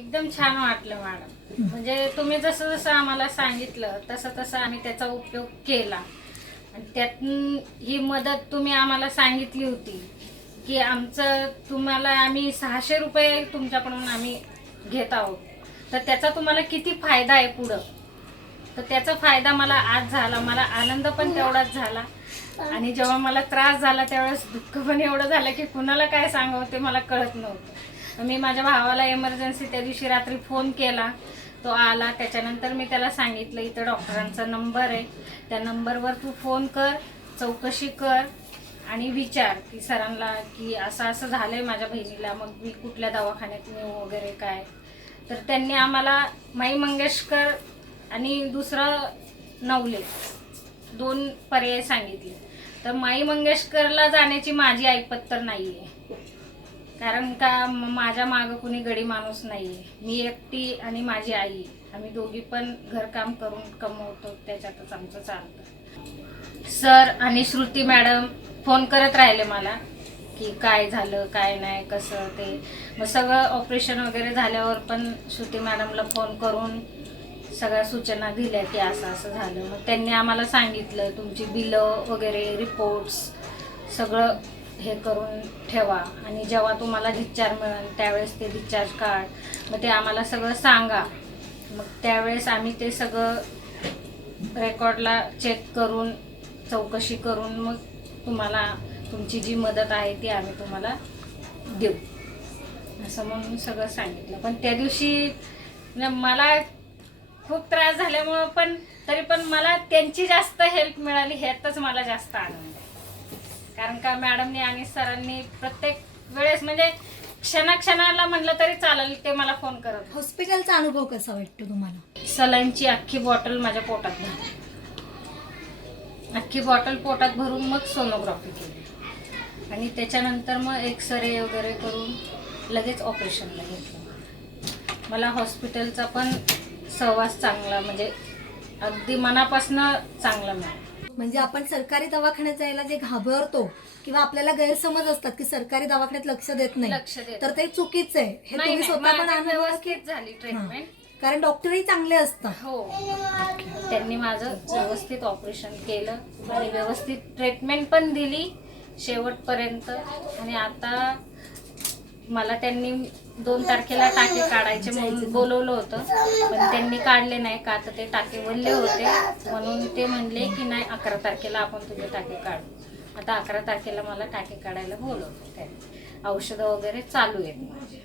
एकदम छान वाटलं मॅडम. म्हणजे तुम्ही जसं जसं आम्हाला सांगितलं तसं तसं आम्ही त्याचा उपयोग केला. आणि त्यातून ही मदत तुम्ही आम्हाला सांगितली होती की तुम्हाला आम्ही 600 रुपये तुमच्याकडून आम्ही घेत आहोत, तर त्याचा तुम्हाला किती फायदा आहे पुढं. तर त्याचा फायदा मला आज झाला. मला आनंद पण तेवढाच झाला. आणि जेव्हा मला त्रास झाला त्यावेळेस दुःख पण एवढं झालं की कुणाला काय सांगावं ते मला कळत नव्हतं. मी माझ्या भावाला इमर्जन्सी त्या दिवशी रात्री फोन केला. तो आला. त्याच्यानंतर मी त्याला सांगितलं इथं डॉक्टरांचा नंबर आहे, त्या नंबरवर तू फोन कर, चौकशी कर आणि विचार की सरांना की असं असं झालं आहे माझ्या बहिणीला, मग मी कुठल्या दवाखान्यात नेऊ वगैरे काय. तर त्यांनी आम्हाला माई मंगेशकर आणि दुसरं नवले 2 पर्याय सांगितले. तर माई मंगेशकरला जाण्याची माझी ऐपत तर नाही आहे, कारण का माझ्या मागं कुणी गडी माणूस नाही आहे. मी एकटी आणि माझी आई, आम्ही दोघी पण घरकाम करून कमवतो, त्याच्यातच आमचं चालतं. सर आणि श्रुती मॅडम फोन करत राहिले मला की काय झालं काय नाही कसं ते. मग सगळं ऑपरेशन वगैरे झाल्यावर पण श्रुती मॅडमला फोन करून सगळ्या सूचना दिल्या की असं असं झालं. मग त्यांनी आम्हाला सांगितलं तुमची बिलं वगैरे रिपोर्ट्स सगळं हे करून ठेवा आणि जेव्हा तुम्हाला डिस्चार्ज मिळेल त्यावेळेस ते डिस्चार्ज कार्ड मग ते आम्हाला सगळं सांगा. मग त्यावेळेस आम्ही ते सगळं रेकॉर्डला चेक करून चौकशी करून मग तुम्हाला तुमची जी मदत आहे ती आम्ही तुम्हाला देऊ असं म्हणून सगळं सांगितलं. पण त्या दिवशी मला खूप त्रास झाल्यामुळं पण तरी पण मला त्यांची जास्त हेल्प मिळाली ह्यातच मला जास्त आनंद आहे. कारण का मॅडमनी आणि सरांनी प्रत्येक वेळेस म्हणजे क्षणाक्षणाला म्हणलं तरी चालेल ते मला फोन करत. हॉस्पिटलचा अनुभव कसा वाटतो तुम्हाला? सलाईनची अख्खी बॉटल माझ्या पोटात भरली, अख्खी बॉटल पोटात भरून मग सोनोग्राफी केली आणि त्याच्यानंतर मग एक्सरे वगैरे करून लगेच ऑपरेशनला घेतलं. मला हॉस्पिटलचा पण सहवास चांगला म्हणजे अगदी मनापासनं चांगला मिळाला. म्हणजे आपण सरकारी दवाखान्यात जायला जे घाबरतो किंवा आपल्याला गैरसमज असतात की सरकारी दवाखान्यात लक्ष देत नाही, तर ते चुकीचं आहे. हे तुम्ही स्वतः पण व्यवस्थित झाली ट्रीटमेंट, कारण डॉक्टरही चांगले असतात. हो, त्यांनी माझं व्यवस्थित ऑपरेशन केलं आणि व्यवस्थित ट्रीटमेंट पण दिली शेवटपर्यंत. आणि आता मला त्यांनी 2 तारखेला टाके काढायचे म्हणून बोलवलं होतं, पण त्यांनी काढले नाही का तर ते टाके वल्ले होते म्हणून ते म्हणले की नाही 11 तारखेला आपण तुझे टाके काढू. आता 11 तारखेला मला टाके काढायला बोलवलं. औषधं वगैरे चालू आहेत माझे.